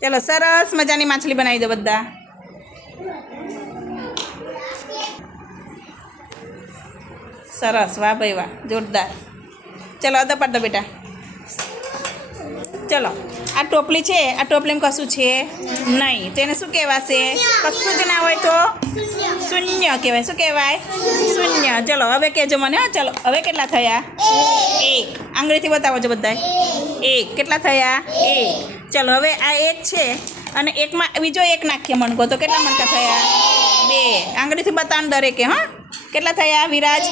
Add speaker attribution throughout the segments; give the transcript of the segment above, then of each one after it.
Speaker 1: ચલો, સરસ મજાની માછલી બનાવી દો બધા. સરસ, વાહ ભાઈ વાહ, જોરદાર. ચલો અદા પાડ દો બેટા. ચલો, આ ટોપલી છે, આ ટોપલીમાં કશું છે નહીં. તો એને શું કહેવાશે? કશું જ ના હોય તો? શૂન્ય કહેવાય. શું કહેવાય? શૂન્ય. ચલો, હવે કહેજો મને, હા, ચલો, હવે કેટલા થયા? એક. આંગળીથી બતાવો છો બધા એક. કેટલા થયા? એક. ચલો, હવે આ એક છે અને એકમાં બીજો એક નાખીએ મણકો. તો કેટલા મણકા થયા? બે. આંગળીથી બતાવણ દરેકે, હા. કેટલા થયા, વિરાજ?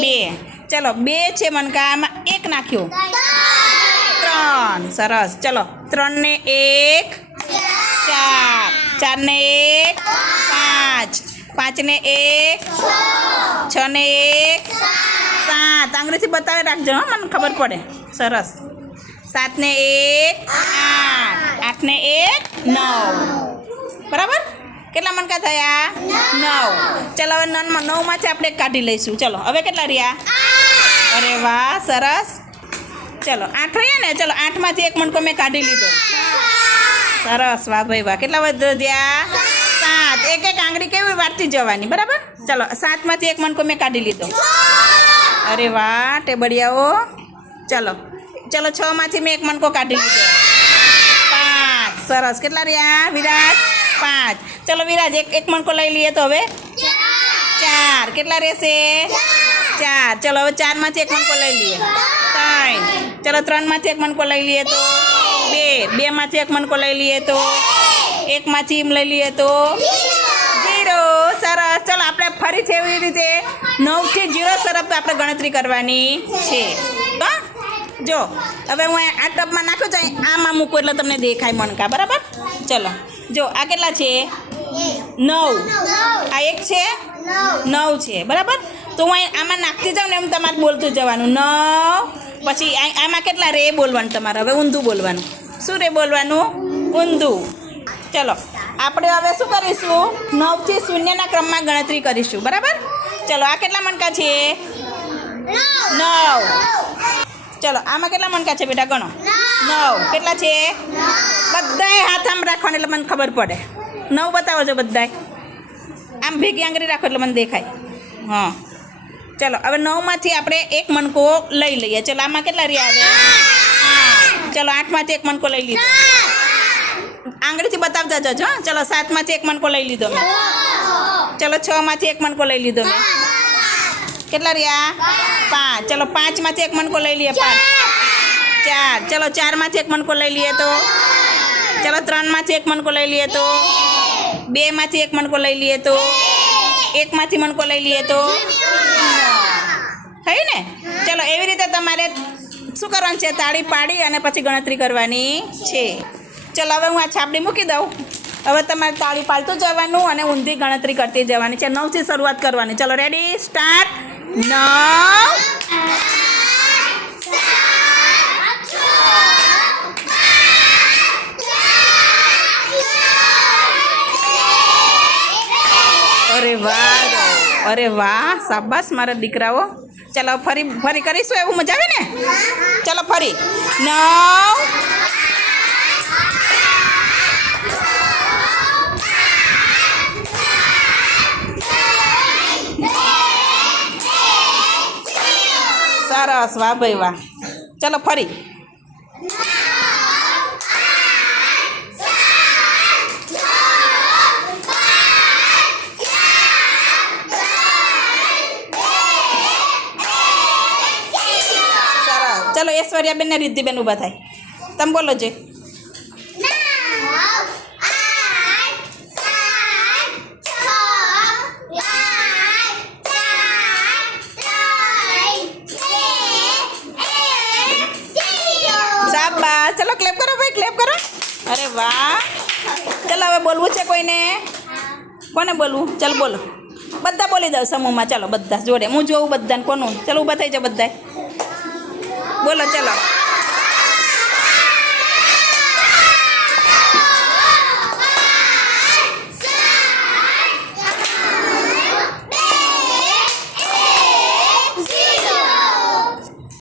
Speaker 1: બે. ચલો, બે છે મણકા, આમાં એક નાખ્યો. ત્રણ. સરસ. ચલો, ત્રણને એક, ચાર. ચારને એક, પાંચ. પાંચને એક, છને એક, સાત. આંગળીથી બતાવી રાખજો, હા, મને ખબર પડે. સરસ. સાતને એક આઠ ને એક નવ. બરાબર? કેટલા મણકા થયા? નવ. ચાલો, હવે નનમાં નવમાંથી આપણે કાઢી લઈશું. ચલો, હવે કેટલા રહ્યા? અરે વાહ, સરસ. ચલો, આઠ રહ્યા ને? ચલો, આઠમાંથી એક મણકો મેં કાઢી લીધો. સરસ, વાહ ભાઈ, વાહ. કેટલા વધ્યા સાત. એક એક આંગળી કેવી વાળતી જવાની? બરાબર? ચલો, સાતમાંથી એક મણકો મેં કાઢી લીધો. અરે વાહ, ટેબડિયાઓ. ચલો ચલો છ માંથી મેં એક મણકો કાઢી લીધો. સરસ. કેટલા રહ્યા? વિરાટ પાંચ. ચલો વિરાજ એક એક મણકો લઈ લઈએ તો હવે. ચાર. કેટલા રહેશે? ચાર. ચલો હવે ચારમાંથી એક મણકો લઈ લઈએ. ત્રણ. ચલો ત્રણમાંથી એક મણકો લઈ લઈએ તો બે. બેમાંથી એક મણકો લઈ લઈએ તો એકમાંથી એમ લઈ લઈએ તો જીરો. સરસ. ચલો આપણે ફરીથી એવી રીતે નવથી જીરો તરફ આપણે ગણતરી કરવાની છે. જો, હવે હું આ ટબમાં નાખું છું આમાં મૂકું એટલે તમને દેખાય મણકા, બરાબર? ચલો, જો, આ કેટલા છે? નવ. આ એક છે? નવ છે, બરાબર? તો હું આમાં નાખતી જાઉં ને એમ તમારે બોલતું જવાનું. નવ, પછી આમાં કેટલા રે બોલવાનું તમારે? હવે ઊંધું બોલવાનું. શું રે બોલવાનું? ઊંધું. ચલો, આપણે હવે શું કરીશું? નવથી શૂન્યના ક્રમમાં ગણતરી કરીશું, બરાબર? ચલો, આ કેટલા મણકા છે? નવ. ચલો, આમાં કેટલા મણકા છે બેટા? ગણો. નવ. કેટલા છે? બધાય હાથ આમ રાખવાના એટલે મને ખબર પડે. નવ બતાવો છો બધાય. આમ ભેગી આંગળી રાખો એટલે મને દેખાય. હા. ચલો, હવે નવમાંથી આપણે એક મણકો લઈ લઈએ. ચલો, આમાં કેટલા રહ્યા આવે. ચલો, આઠમાંથી એક મણકો લઈ લીધો. આંગળીથી બતાવતા જજો, હા. ચલો, સાતમાંથી એક મણકો લઈ લીધો મેં. ચલો, છમાંથી એક મણકો લઈ લીધો મેં. કેટલા રહ્યા? પાંચ ચલો, પાંચમાંથી એક મણકો લઈ લઈએ, પાંચ. ચાર. ચલો, ચારમાંથી એક મણકો લઈ લઈએ તો? ચલો, ત્રણમાંથી એક મણકો લઈ લઈએ તો? બેમાંથી એક મણકો લઈ લઈએ તો? એકમાંથી મણકો લઈ લઈએ તો? થઈ ને? ચલો, એવી રીતે તમારે શું કરવાનું છે? તાળી પાડી અને પછી ગણતરી કરવાની છે. ચલો, હવે હું આ છાપડી મૂકી દઉં. હવે તમારે તાળી પાડતું જવાનું અને ઊંધી ગણતરી કરતી જવાની છે. નવથી શરૂઆત કરવાની. ચલો રેડી સ્ટાર્ટ નવ. અરે વાહ. અરે વાહ, શાબાશ મારા દીકરાઓ. ચાલો ફરી ફરી કરીશું એવું મજા આવે ને? ચાલો ફરી. નવ. સરસ, વાહ ભાઈ, વાહ. ચાલો ફરી. ચલો ઐશ્વર્યાબેન ને રિદ્ધિબેન ઊભા થાય. તમે બોલો જે. ચલો ક્લેપ કરો ભાઈ ક્લેપ કરો. અરે વાહ. ચલો હવે બોલવું છે કોઈને? કોને બોલવું? ચાલ બોલો. બધા બોલી દઉં સમૂહમાં. ચાલો બધા જોડે. હું જોઉં બધાને. કોનું? ચાલો ઊભા થઈ જાઓ બધાય. બોલો ચલો